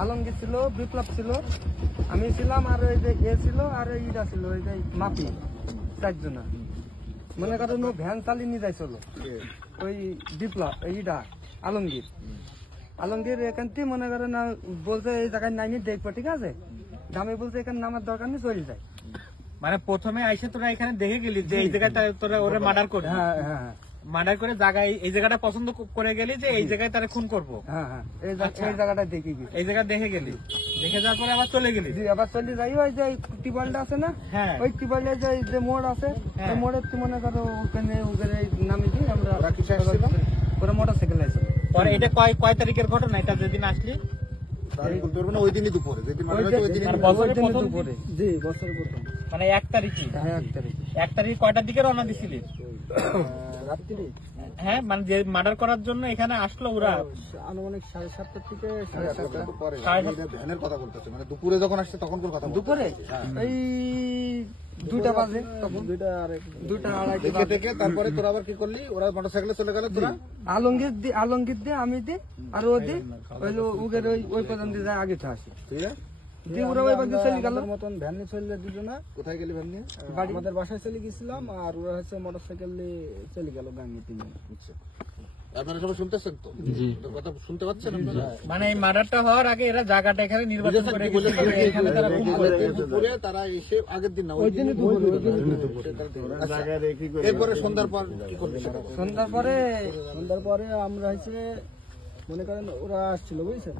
আলমগীর ছিল, বিপ্লব ছিল, আমি ছিলাম, আর ওই যে এ ছিল, আর ইটা ছিল ওই যে মাপি, 4 জনা। মনে করেন ও ভ্যান চালিয়ে নিয়ে যাইছিল ওই বিপ্লব, এইটা আলমগীর এখান থেকে মনে করেন বলছে এই জায়গায় নাইনি দেখবো, ঠিক আছে, আমি বলছে এখানে নামার দরকার নেই, চলে যায়। মানে প্রথমে আইসে তোরা এখানে দেখে গেলি যে এই জায়গাটা তোরা ওরা মার্ডার করবে। হ্যাঁ হ্যাঁ, মার্ডার করে জায়গায় এই জায়গাটা পছন্দ করে গেলি যে এই জায়গায় তারা খুন করবো। হ্যাঁ হ্যাঁ, এই জায়গাটা দেখে গেছি, এই জায়গা দেখে গেলি, দেখে যাওয়ার পরে আবার চলে গেলি। আবার চলে যাই ওই যে টিউবওয়েলটা আছে না, হ্যাঁ, ওই টিউবওয়েলের যে মোড় আছে, ওই মোড়ের মনে করো ওখানে নামে দিই আমরা। ওরা মোটরসাইকেল আছে। পরে এটা কয় তারিখের ঘটনা? এটা যেদিন আসলি ওই দিনই দুপুরে, যেদিন দুপুরে, জি বছরের প্রথম, মানে 1 তারিখে। হ্যাঁ 1 তারিখ। 1 তারিখ কয়টার দিকে রওনা দিছিলি? রাত্রি। হ্যাঁ, মানে যে মার্ডার করার জন্য এখানে আসলো ওরা আনুমানিক 7:30 থেকে 7:30 ভ্যানের কথা বলতেছে, মানে দুপুরে যখন আসছে তখন কোন কথা? দুপুরে এই 2টা বাজে, তখন 2:30 থেকে তারপরে তোরা আবার কি করলি? ওরা মোটরসাইকেলে চলে গেল, তোরা আলমগীর দে, আমি দে, আর ও দে, হইলো উগের ওই পর্যন্ত যায়, আগে তো আসি। ঠিক আছে, ওরা ওই পর্যন্ত চলে গেল। মতন ভ্যান নিয়ে চলে দুজনা। কোথায় গেলি ভ্যান নিয়ে? আমাদের বাসায় চলে গেছিলাম, আর ওরা হচ্ছে মোটরসাইকেল নিয়ে চলে গেল গাঙ্গে 3 জন। আপনারা সবাই শুনতেছেন তো? কথা শুনতে পাচ্ছেন আপনারা? মানে এই মার্ডারটা হওয়ার আগে এরা জায়গাটা এখানে নির্বাচন করে দুপুরে তারা এসে আগের দিন না, ওই দিন এরপরে সন্ধ্যার পর কি করবে? সন্ধ্যার পরে আমরা হচ্ছে মনে করেন ওরা আসছিল, বুঝছেন,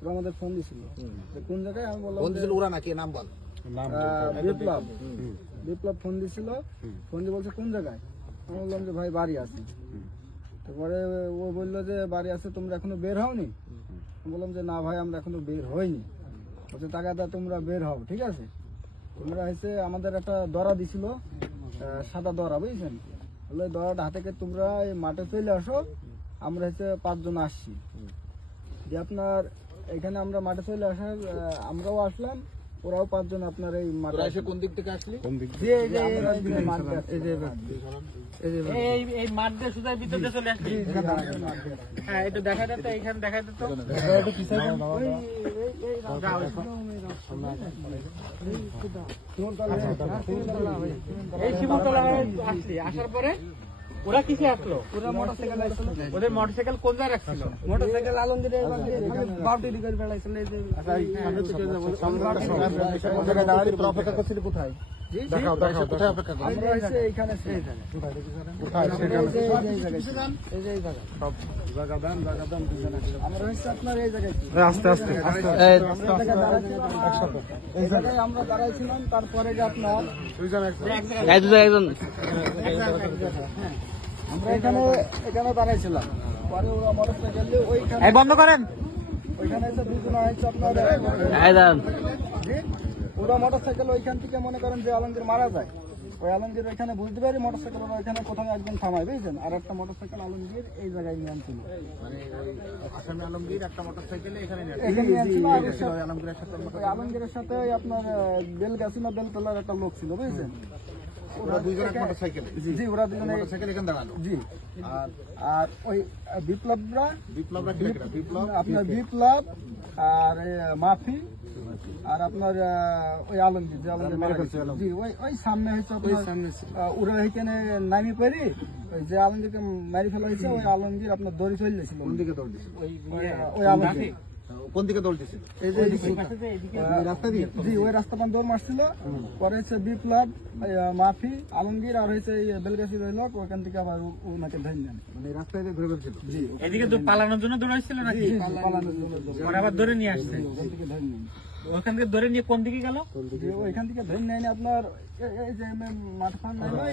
ওরা আমাদের ফোন দিছিল কোন জায়গায়। আমি বললাম ওরা নাকি নাম বল, বিপ্লব ফোন দিছিল, ফোন দিয়ে বলছে কোন জায়গায়। আমি বললাম যে ভাই বাড়ি আছে। তারপরে ও বললো যে বাড়ি আছে, তোমরা এখনো বের হওনি? বললাম যে না ভাই, আমরা এখনো বের হইনি। বলছে টাকাটা তোমরা বের হও, ঠিক আছে। তোমরা হচ্ছে আমাদের একটা দড়া দিছিল, সাদা দড়া, বুঝছেন, বলে দড়াটা হাতে তোমরা এই মাঠে চলে আসো, আমরা হচ্ছে 5 জন আসছি। যে আপনার এখানে আমরা মাঠে চলে আসার, আমরাও আসলাম, ওরাও 5 জন আপনার এই মাঠে। এসে কোন দিক থেকে আসলি? এই মাঠ দিয়ে সুদাই ভিতরে চলে আসলি। হ্যাঁ, এটা দেখা যেত, এইখানে দেখা যেত। এই শিমুলতলা আসলি, আসার পরে ওরা কিসে আসলো? ওরা মোটরসাইকেল আসছিল। ওদের মোটরসাইকেল কোন জায়গায় রাখছিল? মোটরসাইকেল আলমগীর বাউটি করে বেড়াইছিল। অপেক্ষা করছিল কোথায়? কোথায় অপেক্ষা করছি? আমরা হচ্ছে এইখানে আমরা হচ্ছে আপনার এই জায়গায় আস্তে আস্তে এই জায়গায় আমরা দাঁড়াইছিলাম। তারপরে যে আপনার আমরা এখানে দাঁড়াইছিলাম। পরে ওরা মোটরসাইকেল দিয়ে ওইখানে বন্ধ করেন, ওইখানে এসে 2 জন আসছে আপনার। ওরা মোটরসাইকেল ওইখান থেকে মনে করেন যে আলমগীর মারা যায়, ওই আলমগীর ওইখানে বুঝতে পারি মোটরসাইকেল ওরা ওইখানে প্রথমে একদম থামায়, বুঝছেন, আর একটা মোটরসাইকেল আলমগীর এই জায়গায় নিয়ে আনছিল। মানে আসামি আলমগীর একটা মোটরসাইকেলে এখানে আলমগীরের সাথে আপনার বেলতলার একটা লোক ছিল, বুঝছেন। ওরা 2 জন মোটরসাইকেল, জি ওরা 2 জন মোটরসাইকেল এখানে দাঁড়ালো। জি, আর ওই বিপ্লব আপনার বিপ্লব আর মাফি আর আপনার ওই আলমগীর, যে আলমগীর মারা গেছে, জি ওই সামনে হয়েছে ওরা এখানে নামি পড়ি, ওই যে আলমগীরকে মারি ফেলা হয়েছে, ওই আলমগীর আপনার দড়ি চলে গেছিল। কোন দিকে দৌড় দিছে? ওই আলমগীর কোন দিকে দৌড় দিছে? রাস্তা দিয়ে, জি ওই রাস্তাটা দৌড় মারছিল। পরে হচ্ছে বিপ্লব, মাফি, আলমগীর আর হচ্ছে বেলগাছি রইল, ওখান থেকে আবার ওনাকে ধরে নেন, মানে রাস্তায় ঘুরে ফেলছিল। জি এদিকে পালানোর জন্য দৌড়াইছিল নাকি? পালানোর জন্য আবার ধরে নিয়ে আসছে। ওখান থেকে ধরে নেন। ওখান থেকে ধরে নিয়ে কোন দিকে গেল? ওইখান থেকে ধরে নেয়নি আপনার এই যে মাঠ ফান নাই, ওই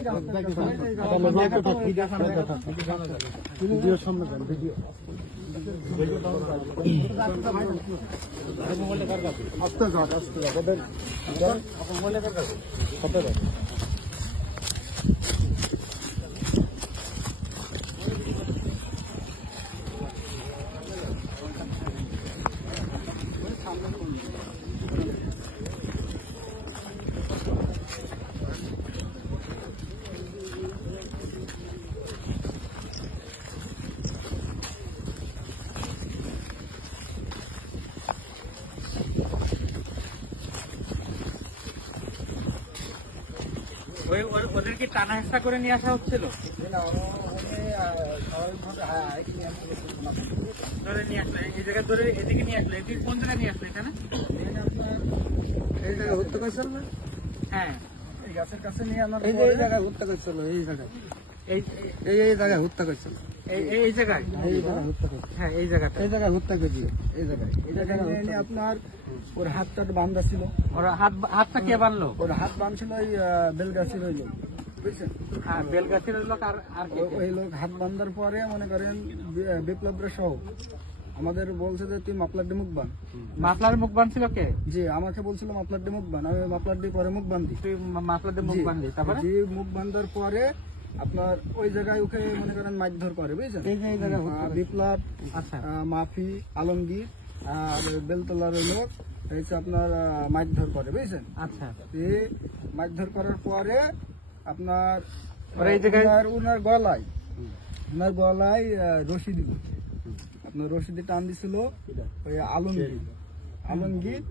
ওদের কি টানা হেঁচড়া করে নিয়ে আসা হচ্ছিল? ধরে নিয়ে আসলে এই জায়গায় ধরে এদিকে নিয়ে আসলে এদিকে কোন জায়গায় নিয়ে আসলে এখানে? এই জায়গায় হত্যা করেছিল না? হ্যাঁ, এই গাছের কাছে নিয়ে আনার এই যে পরে এই জায়গায় হত্যা করেছিল, এই জায়গায় এই এই জায়গায় হত্যা করেছিল, এই জায়গায়, এই জায়গায় হত্যা করেছিল, হ্যাঁ এই জায়গাটা। এই জায়গায় হত্যা করেছিল, এই জায়গায় এই জায়গায় নিয়ে এনে আপনার ওর হাতটা বান্ধা ছিল, ওরা হাতটা কে বানলো? ওর হাত বাঁধছিল ওই বেলগাছির ওই লোক, বুঝছেন? হ্যাঁ, বেলগাছির লোক আর কে? ওই লোক হাত বান্ধার পরে মনে করেন বিপ্লবরা সহ আমাদের বলছে যে তুই মাপলার ডি মুখ বান। মাফলার মুখ বানছিল কে? জি, আমাকে বলছিল মাপলার ডি মুখ বান, আমি মাপলার ডি পরে মুখ বান্ধি। তুই মাফলার দিয়ে মুখ বানলি, তারপরে জি, মুখ বান্ধার পরে আপনার ওই জায়গায় ওকে মনে করেন মারধর করে, বুঝছেন? এই যে এই জায়গায় হত্যা বিপ্লব, আচ্ছা মাফি, আলমগীর আর বেলতলার ওই লোক হয়েছে আপনার মারধর করে, বুঝছেন? আচ্ছা, এই মারধর করার পরে আপনার ওরা এই জায়গায় ওনার গলায় রশি দিল, আপনার রশি দিয়ে টান দিছিল ওই আলমগীর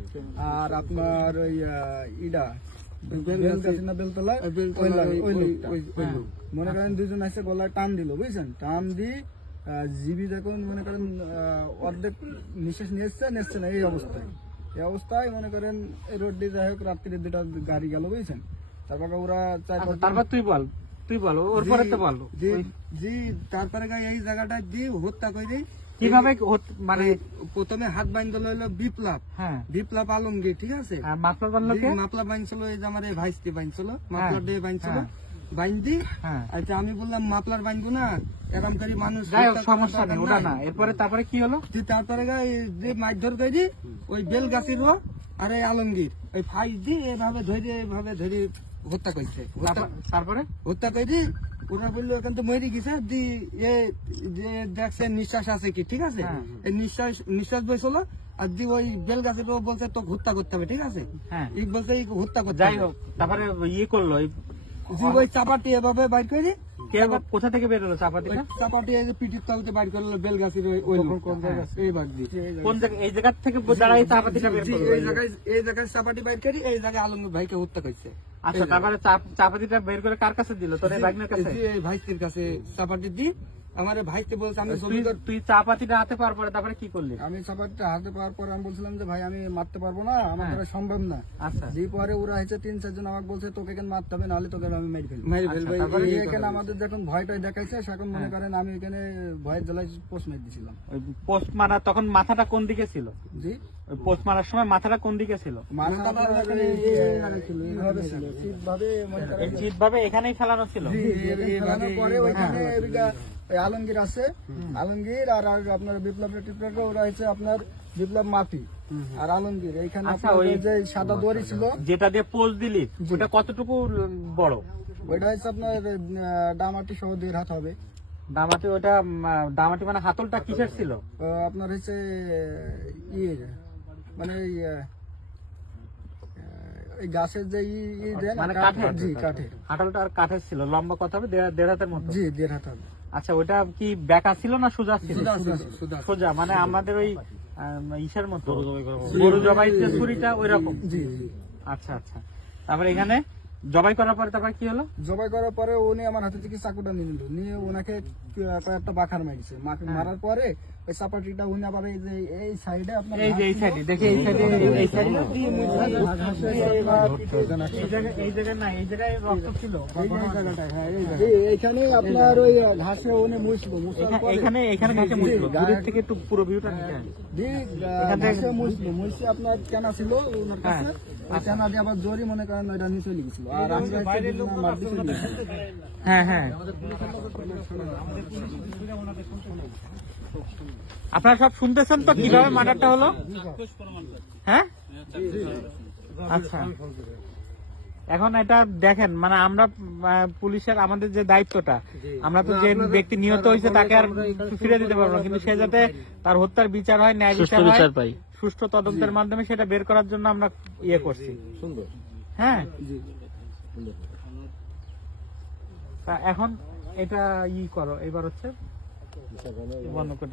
আর আপনার ওই ইডা বেলগাছি না বেলতলায় ওই লোকটা। মনে করেন দুজন এসে গলায় টান দিল, বুঝছেন? টান দি জিবি যখন মনে করেন অর্ধেক নিঃশ্বাস নিচ্ছে না, এই অবস্থায় মনে করেন এই রোড দিয়ে যাই হোক রাত্রিরে 2টা গাড়ি গেল, বুঝছেন? তারপরে ওরা তারপর তুই বল ওর পরে তো বল জি, তারপরে এই জায়গাটা দিয়ে হত্যা করে কিভাবে মানে প্রথমে হাত বান্ধল হইলো হ্যাঁ বিপ্লব আলমগীর, ঠিক আছে? মাফলার বানলো কে? মাপলা বাঁধছিল, এই যে আমার এই ভাইস্তি বাঁধছিল, মাপলার দিয়ে বাঁধছিল, বাঁধি। হ্যাঁ, আচ্ছা আমি বললাম মাপলার বাঁধবো না, এরকম করে মানুষ যাই হোক হত্যা করার সমস্যা নেই, দরকার ওটা নাই। না। এরপরে তারপরে কি হলো? তারপরে যে মারধর করে ওই বেলগাছির আর এই আলমগীর ওই ফাইজ দিয়ে এইভাবে ধরে হত্যা করছে। তারপরে হত্যা করে ওরা বললো এখন তো মরে গেছে, দি এ যে দেখছে নিঃশ্বাস আছে কি, ঠিক আছে? হ্যাঁ। এই নিঃশ্বাস বইছিল আর দি ওই বেলগাছের বলছে তো হত্যা করতে হবে, ঠিক আছে? হ্যাঁ, এই বলছে এই হত্যা করতে যাই হবে। হোক তারপরে ইয়ে করলো জি, ওই চাপাটি এভাবে বাইর করে কে কোথা থেকে বেরোলো চাপাতিটা? চাপাটি পিঠির তলতে বাইর করলো বেলগাছির ওই লোক। এই বাদ দিয়ে কোন জায়গায়? এই জায়গা থেকে দাঁড়াই চাপাতিটা বের জি, করলো? এই জায়গায় চাপাটি বাইর করি, এই জায়গায় আলমগীর ভাইকে হত্যা করছে। আচ্ছা, তারপরে চাপাতিটা বের করে কার কাছে দিল? তোর এই ভাগ্নের কাছে? জি, এই ভাইস্তির কাছে চাপাটি দি আমার ভাইস্তি বলছে আমি জমিদার। তুই চাপাতিটা হাতে পাওয়ার পরে তারপরে কি করলি? আমি চাপাতিটা হাতে পাওয়ার পর আমি বলছিলাম যে ভাই আমি মারতে পারবো না, আমার দ্বারা সম্ভব না। আচ্ছা, যে পরে ওরা হয়েছে 3-4 জন আমাকে বলছে তোকে কেন মারতে হবে, নাহলে তোকে আমি মেরে ফেলবো। মেরে ফেলবে। তারপরে এখানে আমাদের যখন ভয়টাই দেখাইছে সেখন মনে করেন আমি এখানে ভয়ের জ্বালায় পোস্ট মেরে দিয়েছিলাম। ওই পোস্ট মারা তখন মাথাটা কোন দিকে ছিল? জি, ওই পোস্ট মারার সময় মাথাটা কোন দিকে ছিল? মাথাটা এখানে এইভাবে ছিল, ঠিকভাবে মনে করেন এই চিত ভাবে এখানেই ফেলানো ছিল? ফেলানোর পরে ওইখানে ওই আলমগীর আছে, আলমগীর আর আপনার বিপ্লব টিপ্লব ওরা হচ্ছে আপনার বিপ্লব মাফি আর আলমগীর। এইখানে আচ্ছা, আপনার ওই যে সাদা দড়ি ছিল যেটা দিয়ে পোস্ট দিলি ওটা কতটুকু বড়? ওইটা হচ্ছে আপনার ডামাটি সহ 1.5 হাত হবে। দামাটি ওটা দামাটি মানে হাতলটা কিসের ছিল? আপনার হচ্ছে ইয়ে মানে এই গাছের যে দেন মানে কাঠের? জি, কাঠের। হাতলটা আর কাঠের ছিল, লম্বা কত হবে? 1.5 হাতের মতো? জি, 1.5 হাত হবে। আচ্ছা, ওটা কি বেঁকা ছিল না সোজা ছিল? সুদা। মানে আমাদের ওই ইসের মতো গরু জবাই যে ছুরিটা ওই রকম? জি। আচ্ছা আচ্ছা, তারপরে এখানে জবাই করার পরে তারপর কি হলো? জবাই করার পরে উনি আমার হাতে থেকে চাকুটা নিয়ে নিল, নিয়ে ওনাকে কয়েকটা বাখার মারিছে। মারার পরে ওই চাপাটিটা উনি আবার এই যে এই সাইডে আপনার এই যে এই সাইডে দেখি, এই সাইডে এই সাইডে এই জায়গায় না, এই জায়গায় রক্ত ছিল এইখানে আপনার ওই ঘাসে উনি মুছলো, মুছার পরে এখানে ঘাসে মুছলো। দূরের থেকে একটু পুরো ভিউটা নিতে হয়। ঘাসে মুছলো, মুছে আপনার কেনা ছিল ওনার কাছে, ওই কেনা দিয়ে আবার জোরই মনে করেন ওইটা নিচে লিখেছিল। আর আমরা হ্যাঁ হ্যাঁ, আপনারা সব শুনতেছেন তো কিভাবে মার্ডারটা হলো? হ্যাঁ, আচ্ছা। এখন এটা দেখেন, মানে আমরা পুলিশের আমাদের যে দায়িত্বটা, আমরা তো যে ব্যক্তি নিহত হয়েছে তাকে আর ফিরে দিতে পারবো না, কিন্তু সে যাতে তার হত্যার বিচার হয়, ন্যায় বিচার হয়, সুষ্ঠু তদন্তের মাধ্যমে সেটা বের করার জন্য আমরা ইয়ে করছি। হ্যাঁ, তা এখন এটা ই করো, এবার হচ্ছে বন্ধ করে